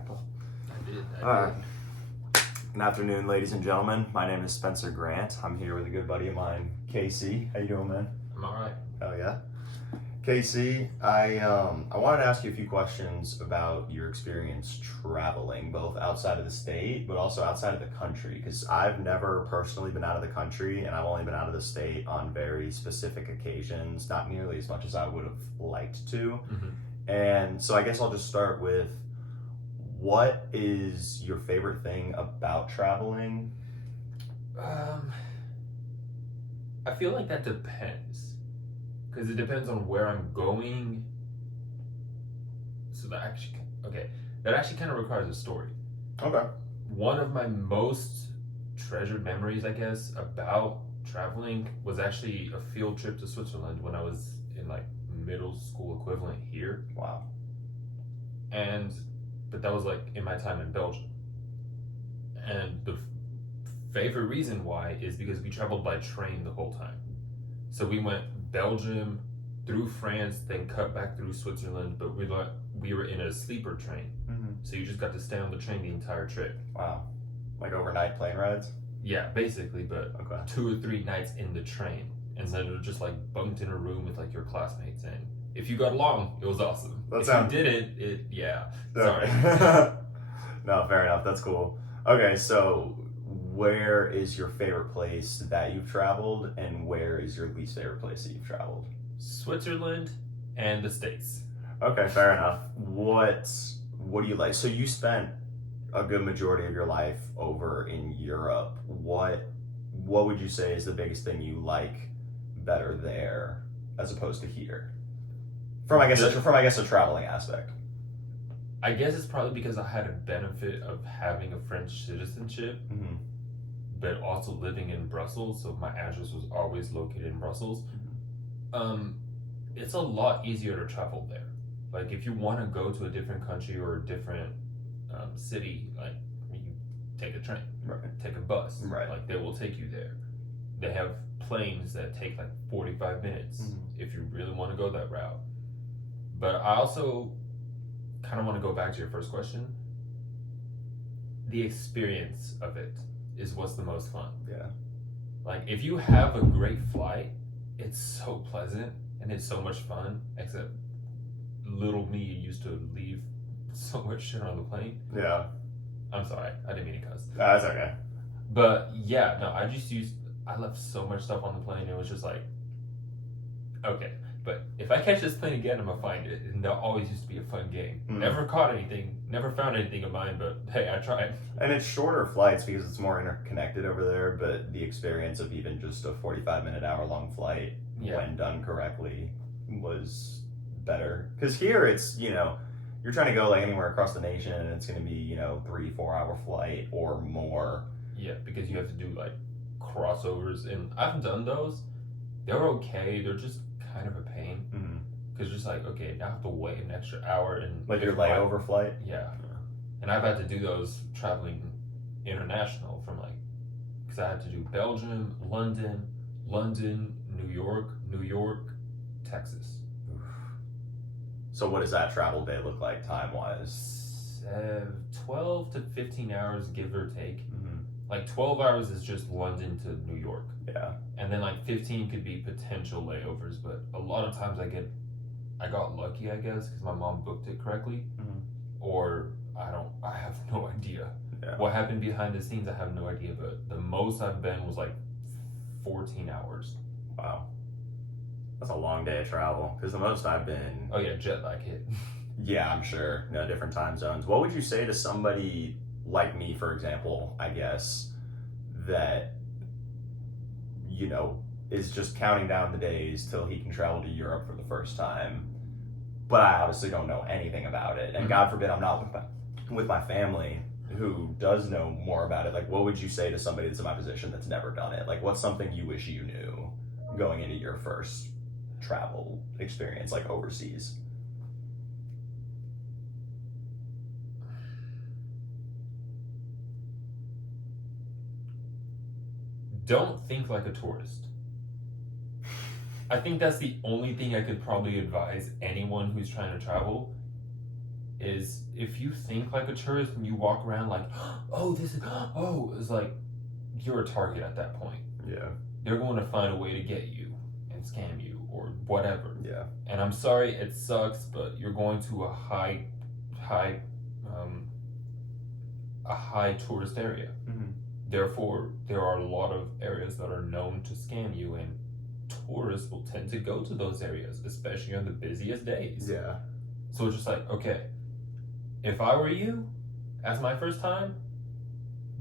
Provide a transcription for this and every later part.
back up. I did. All right. Good afternoon, ladies and gentlemen. My name is Spencer Grant. I'm here with a good buddy of mine, Casey. How you doing, man? I'm all right. Hell yeah. Casey, I wanted to ask you a few questions about your experience traveling, both outside of the state, but also outside of the country, because I've never personally been out of the country, and I've only been out of the state on very specific occasions, not nearly as much as I would have liked to. Mm-hmm. And so I guess I'll just start with, what is your favorite thing about traveling? I feel like that depends, because it depends on where I'm going. So that actually kind of requires a story. Okay. One of my most treasured memories, I guess, about traveling was actually a field trip to Switzerland when I was in like middle school equivalent here. Wow. But that was like in my time in Belgium. And the favorite reason why is because we traveled by train the whole time. So we went Belgium through France, then cut back through Switzerland, but we were in a sleeper train. Mm-hmm. So you just got to stay on the train the entire trip. Wow. Like overnight plane rides? Yeah, basically, but Okay. 2 or 3 nights in the train. And then it was just like bunked in a room with like your classmates. And if you got along, it was awesome. If you didn't, yeah. Sorry. No, fair enough. That's cool. Okay, so where is your favorite place that you've traveled, and where is your least favorite place that you've traveled? Switzerland and the States. Okay, fair enough. What do you like? So you spent a good majority of your life over in Europe. What would you say is the biggest thing you like better there as opposed to here? From I guess a traveling aspect. I guess it's probably because I had a benefit of having a French citizenship, Mm-hmm. but also living in Brussels, so my address was always located in Brussels. It's a lot easier to travel there. Like if you want to go to a different country or a different city, like you take a train, Right. take a bus, Right. like they will take you there. They have planes that take like 45 minutes if you really want to go that route. But I also kind of want to go back to your first question. The experience of it is what's the most fun. Yeah. Like if you have a great flight, it's so pleasant and it's so much fun, except little me used to leave so much shit on the plane. Yeah. I'm sorry, I didn't mean to cuss. That's okay. But yeah, no, I left so much stuff on the plane. It was just like, okay, but if I catch this plane again, I'm gonna find it. And that always used to be a fun game. Never caught anything, never found anything of mine, but hey, I tried. And it's shorter flights because it's more interconnected over there, but the experience of even just a 45-minute, hour-long flight, when done correctly, was better. Because here it's, you're trying to go like anywhere across the nation, and it's going to be, 3-4 hour flight or more. Yeah, because you have to do like crossovers, and I've done those. They're okay. They're just kind of a pain. Because just like, okay, now I have to wait an extra hour and like your layover flight. Yeah, and I've had to do those traveling international from like, because I had to do Belgium, London, New York, Texas. So what does that travel day look like time-wise? 12 to 15 hours, give or take. Like 12 hours is just London to New York. Yeah. And then like 15 could be potential layovers, but a lot of times I got lucky, I guess, because my mom booked it correctly. Or I have no idea. Yeah. What happened behind the scenes, I have no idea, but the most I've been was like 14 hours. Wow. That's a long day of travel, because the most I've been... Oh yeah, jet lag hit. Yeah, I'm sure. Different time zones. What would you say to somebody like me, for example, I guess, that, is just counting down the days till he can travel to Europe for the first time, but I obviously don't know anything about it, and God forbid I'm not with my family who does know more about it. Like, what would you say to somebody that's in my position that's never done it? Like, what's something you wish you knew going into your first travel experience, like overseas? Don't think like a tourist. I think that's the only thing I could probably advise anyone who's trying to travel is if you think like a tourist and you walk around like, oh, this is, oh, it's like you're a target at that point. Yeah. They're going to find a way to get you and scam you or whatever. Yeah. And I'm sorry, it sucks, but you're going to a high tourist area. Mm-hmm. Therefore, there are a lot of areas that are known to scam you, and tourists will tend to go to those areas, especially on the busiest days. Yeah. So it's just like, okay, if I were you, as my first time,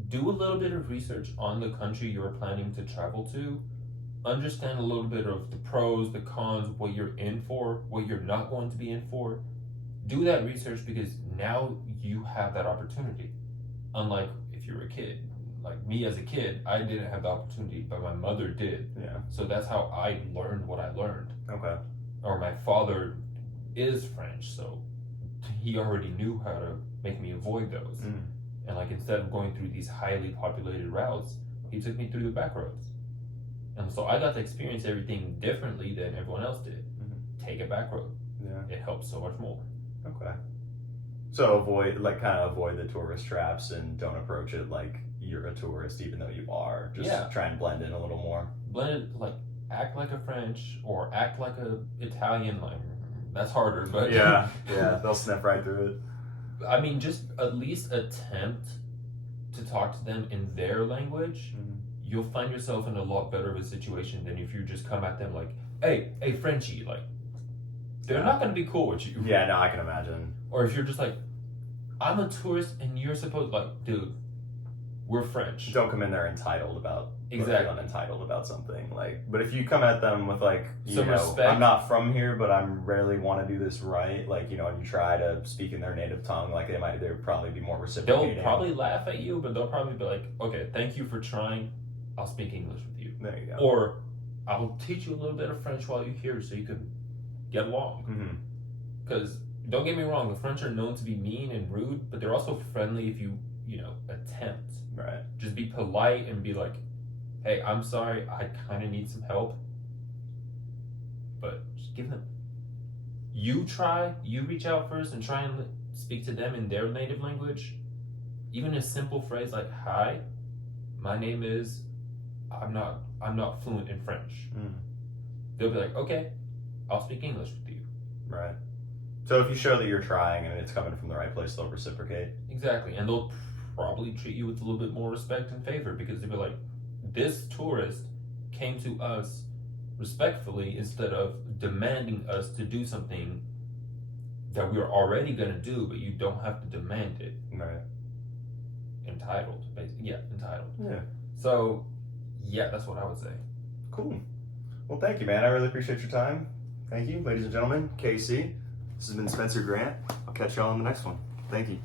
do a little bit of research on the country you're planning to travel to. Understand a little bit of the pros, the cons, what you're in for, what you're not going to be in for. Do that research because now you have that opportunity. Unlike if you're a kid. Like me as a kid, I didn't have the opportunity, but my mother did. Yeah. So that's how I learned what I learned. Okay. Or my father is French, so he already knew how to make me avoid those. Mm. And like instead of going through these highly populated routes, he took me through the back roads. And so I got to experience everything differently than everyone else did. Mm-hmm. Take a back road. Yeah. It helps so much more. Okay. So avoid the tourist traps and don't approach it like you're a tourist, even though you are. Just try and blend in a little more. Blend it, like act like a French or act like a Italian. Like that's harder, but yeah, they'll sniff right through it. I mean, just at least attempt to talk to them in their language. Mm-hmm. You'll find yourself in a lot better of a situation than if you just come at them like, hey, Frenchie, like they're not going to be cool with you. Yeah, no, I can imagine. Or if you're just like, I'm a tourist and you're supposed, like, dude, we're French. Don't come in there entitled about unentitled about something. Like, but if you come at them with like, Some respect. I'm not from here, but I'm really want to do this right. Like, and you try to speak in their native tongue. Like, they'll probably be more reciprocating. They'll probably laugh at you, but they'll probably be like, okay, thank you for trying. I'll speak English with you. There you go. Or I'll teach you a little bit of French while you're here so you can get along. Because don't get me wrong, the French are known to be mean and rude, but they're also friendly if you attempt. Right. Just be polite and be like, hey, I'm sorry, I kind of need some help. But just give them. You reach out first and try and speak to them in their native language. Even a simple phrase like, hi, my name is, I'm not fluent in French. They'll be like, okay, I'll speak English with you. Right. So if you show that you're trying and it's coming from the right place, they'll reciprocate. Exactly. And they'll probably treat you with a little bit more respect and favor because they'll be like, this tourist came to us respectfully instead of demanding us to do something that we're already going to do, but you don't have to demand it. Right. Entitled, basically. Yeah, entitled. Yeah. So, yeah, that's what I would say. Cool. Well, thank you, man. I really appreciate your time. Thank you, ladies and gentlemen. KC. This has been Spencer Grant. I'll catch y'all on the next one. Thank you.